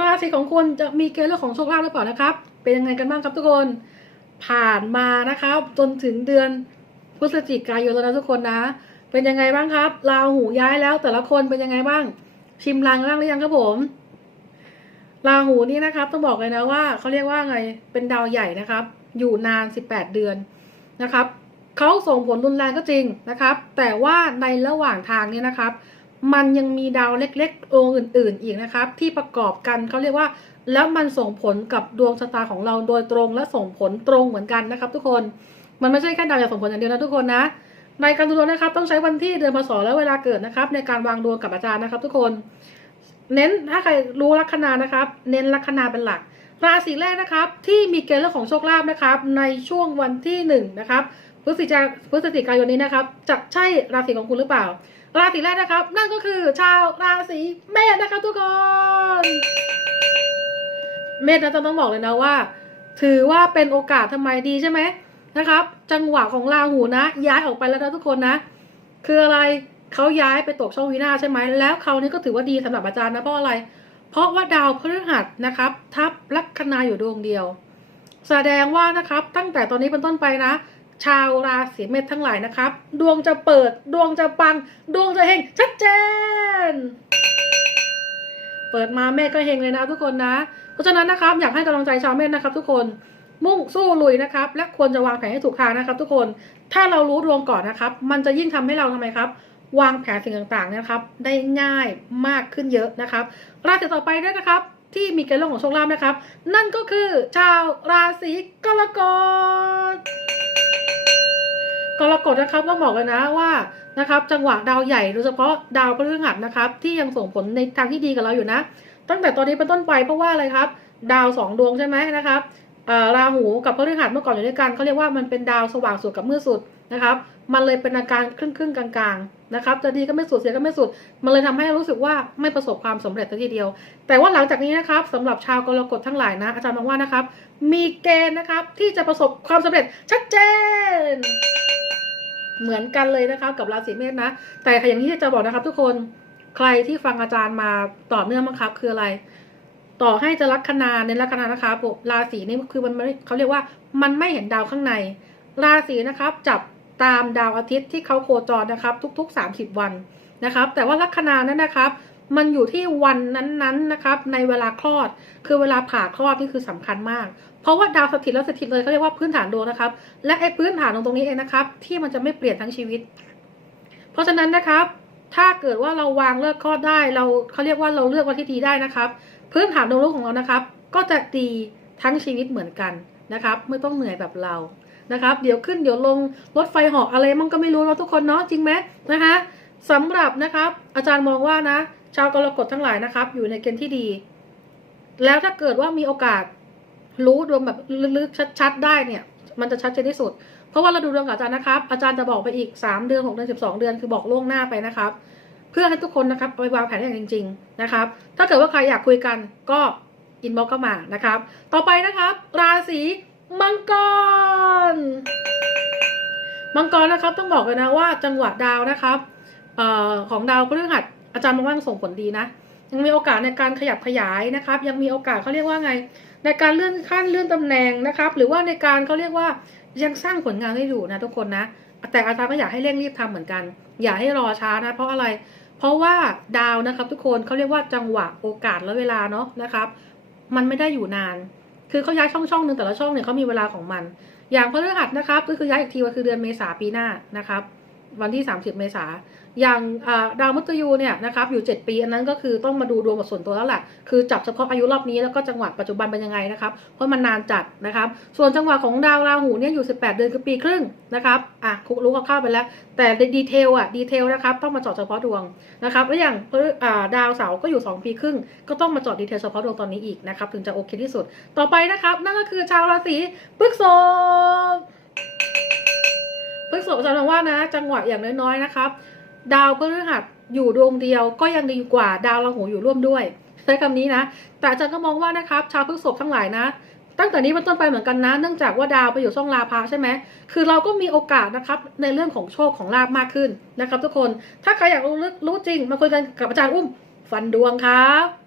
ราศีของคุณจะมีเกณฑ์เรื่องของโชคลาภหรือเปล่านะครับ เป็นยังไงกันบ้างครับทุกคน ผ่านมานะครับ จนถึงเดือนพฤศจิกายนแล้วนะทุกคนนะ เป็นยังไงบ้างครับราหูย้ายแล้วแต่ละคนเป็นยังไงบ้าง ชิมลางบ้างหรือยังครับผมราหูนี่นะครับ ต้องบอกเลยนะว่าเขาเรียกว่าไงเป็นดาวใหญ่นะครับ อยู่นาน18เดือนนะครับเขาส่งผลรุนแรงก็จริงนะครับ แต่ว่าในระหว่างทางเนี่ยนะครับ มันยังมีดาวเล็กๆดวงอื่น ๆ อีกนะครับ ที่ประกอบกันเขาเรียกว่า แล้วมันส่งผลกับดวงชะตาของเราโดยตรงและส่งผลตรงเหมือนกันนะครับ ทุกคนมันไม่ใช่แค่ดาวอย่างส่งผลอย่างเดียวนะทุกคนนะ ในการดูดวงนะครับ ต้องใช้วันที่เดือนพศและเวลาเกิดนะครับ ในการวางดวงกับอาจารย์นะครับ ทุกคน เน้นถ้าใครรู้ลัคนานะครับ เน้นลัคนาเป็นหลัก ราศีแรกนะครับ ที่มีเกณฑ์เรื่องของโชคลาภนะครับ ในช่วงวันที่หนึ่งนะครับพฤศจิกาพฤศจิกายนนี้นะครับจะใช่ราศีของคุณหรือเปล่า ราศีแรกนะครับ นั่นก็คือชาวราศีเมษนะครับทุกคน เมษนะจะต้องบอกเลยนะว่า ถือว่าเป็นโอกาสทำไมดีใช่ไหมนะครับ จังหวะของราหูนะ ย้ายออกไปแล้วนะทุกคนนะ คืออะไรเขาย้ายไปตกช่องวินาใช่ไหมแล้วเขานี้ก็ถือว่าดีสำหรับอาจารย์นะเพราะอะไร เพราะว่าดาวพฤหัสนะครับ ทับลัคนาอยู่ดวงเดียว แสดงว่านะครับ ตั้งแต่ตอนนี้เป็นต้นไปนะ ชาวราศีเมษทั้งหลายนะครับ ดวงจะเปิด ดวงจะปัง ดวงจะเฮงชัดเจน เปิดมาเมษก็เฮงเลยนะทุกคนนะ เพราะฉะนั้นนะครับอยากให้กำลังใจชาวเมษนะครับ ทุกคนมุ่งสู้ลุยนะครับ และควรจะวางแผนให้ถูกทางนะครับ ทุกคนถ้าเรารู้ดวงก่อนนะครับ มันจะยิ่งทำให้เราทำไมครับ วางแผนสิ่งต่างๆนะครับ ได้ง่ายมากขึ้นเยอะนะครับราศีต่อไปด้วยนะครับ ที่มีเกณฑ์เรื่องของโชคลาภนะครับ นั่นก็คือชาวราศีกรกฎ รกฎนะครับต้องบอกเลยนะว่านะครับ จังหวะดาวใหญ่โดยเฉพาะดาวพฤหัสนะครับ ที่ยังส่งผลในทางที่ดีกับเราอยู่นะ ตั้งแต่ตอนนี้เป็นต้นไปเพราะว่าอะไรครับ ดาวสองดวงใช่ไหมนะครับราหูกับพฤหัสเมื่อก่อนอยู่ด้วยกันเขาเรียกว่ามันเป็นดาวสว่างสุดกับมืดสุดนะครับ มันเลยเป็นอาการครึ่งครึ่งๆกลางๆนะครับจะดีก็ไม่สุดเสียก็ไม่สุด มันเลยทำให้รู้สึกว่าไม่ประสบความสำเร็จทีเดียว แต่ว่าหลังจากนี้นะครับสำหรับชาวกรกฎทั้งหลายนะ อาจารย์มองว่านะครับ มีเกณฑ์นะครับที่จะประสบความสำเร็จชัดเจน เหมือนกันเลยนะครับกับราศีเมษนะ แต่อย่างที่จะบอกนะครับทุกคนใครที่ฟังอาจารย์มาต่อเนื่องมั้งครับคืออะไร ต่อให้จะลัคนาในลัคนานะคะผมราศีนี่คือมันเขาเรียกว่ามันไม่เห็นดาวข้างใน ราศีนะครับ จับตามดาวอาทิตย์ที่เขาโคจรนะครับ ทุก ๆ 30 วันนะครับ แต่ว่าลัคนานั้นนะครับ มันอยู่ที่วันนั้นๆนะครับ ในเวลาคลอด คือเวลาผ่าคลอดนี่คือสำคัญมาก เพราะว่าดาวสถิตแล้วสถิตเลยเขาเรียกว่าพื้นฐานดวงนะครับ และไอ้พื้นฐานตรงตรงนี้เองนะครับ ที่มันจะไม่เปลี่ยนทั้งชีวิต เพราะฉะนั้นนะครับ ถ้าเกิดว่าเราวางเลิกคลอได้ เราเขาเรียกว่าเราเลือกวันที่ดีได้นะครับ พื้นฐานดวงลูกของเรานะครับ ก็จะดีทั้งชีวิตเหมือนกันนะครับ ไม่ต้องเหนื่อยแบบเรานะครับ เดี๋ยวขึ้นเดี๋ยวลงรถไฟหาะอะไรมันก็ไม่รู้เราทุกคนเนาะจริงไหมนะคะสำหรับนะครับ อาจารย์มองว่านะ ชาวกรกฎทั้งหลายนะครับ อยู่ในเกณฑ์ที่ดี แล้วถ้าเกิดว่ามีโอกาส รู้ดวงแบบลึกๆชัด ๆ ได้เนี่ย มันจะชัดเจนที่สุด เพราะว่าเราดูดวงกับอาจารย์นะครับ อาจารย์จะบอกไปอีก 3 เดือน6เดือน12 เดือนคือบอกล่วงหน้าไปนะครับ เพื่อให้ทุกคนนะครับไปวางแผนอย่างจริง ๆนะครับ ถ้าเกิดว่าใครอยากคุยกันก็อินบ็อกเข้ามานะครับ ต่อไปนะครับ ราศีมังกร มังกรนะครับต้องบอกเลยนะว่าจังหวะดาวนะครับออของดาวพฤหัสอาจารย์มองว่าส่งผลดีนะ ยังมีโอกาสในการขยับขยายนะครับ ยังมีโอกาสเขาเรียกว่าไง ในการเลื่อนขั้นเลื่อนตำแหน่งนะครับ หรือว่าในการเขาเรียกว่ายังสร้างผลงานให้อยู่นะทุกคนนะ แต่อาจารย์ก็อยากให้เร่งรีบทำเหมือนกัน อย่าให้รอช้านะ เพราะอะไร เพราะว่าดาวนะครับ ทุกคนเขาเรียกว่าจังหวะโอกาสและเวลาเนาะนะครับ มันไม่ได้อยู่นาน คือเขาย้ายช่องช่องหนึ่งแต่ละช่องเนี่ยเขามีเวลาของมัน อย่างพฤหัสนะครับ ก็คือย้ายอีกทีก็คือเดือนเมษาปีหน้านะครับ วันที่ 30 เมษาอย่างดาวมุตยูเนี่ยนะครับอยู่ 7 ปีอันนั้นก็คือต้องมาดูดวงกับส่วนตัวแล้วแหละคือจับเฉพาะอายุรอบนี้แล้วก็จังหวะปัจจุบันเป็นยังไงนะครับเพราะมันนานจัดนะครับ ส่วนจังหวะของดาวราหูเนี่ยอยู่ 18 เดือนคือปีครึ่งนะครับอะคุรู้คร่าวๆไปแล้ว แต่ดีเทลอะดีเทลนะครับต้องมาเจาะเฉพาะดวงนะครับแล้วอย่างาดาวเสาร์ก็อยู่ 2 ปีครึ่ง ก็ต้องมาเจาะดีเทลเฉพาะดวงตอนนี้อีกนะครับถึงจะโอเคที่สุด ต่อไปนะครับนั่นก็คือชาวราศีพฤษภ พฤษภอาจารย์มองว่านะ จังหวะอย่างน้อยๆนะครับ ดาวพฤหัสอยู่ดวงเดียวก็ยังดีกว่าดาวราหูอยู่ร่วมด้วยใช้คำนี้นะ แต่อาจารย์ก็มองว่านะครับ ชาวพฤษภทั้งหลายนะ ตั้งแต่นี้เป็นต้นไปเหมือนกันนะ เนื่องจากว่าดาวไปอยู่ช่องลาภาใช่ไหมคือเราก็มีโอกาสนะครับในเรื่องของโชคของลาบมากขึ้นนะครับ ทุกคน ถ้าใครอยากรู้ลึกรู้จริงมาคุยกันกับอาจารย์อุ้ม ฟันดวงครับ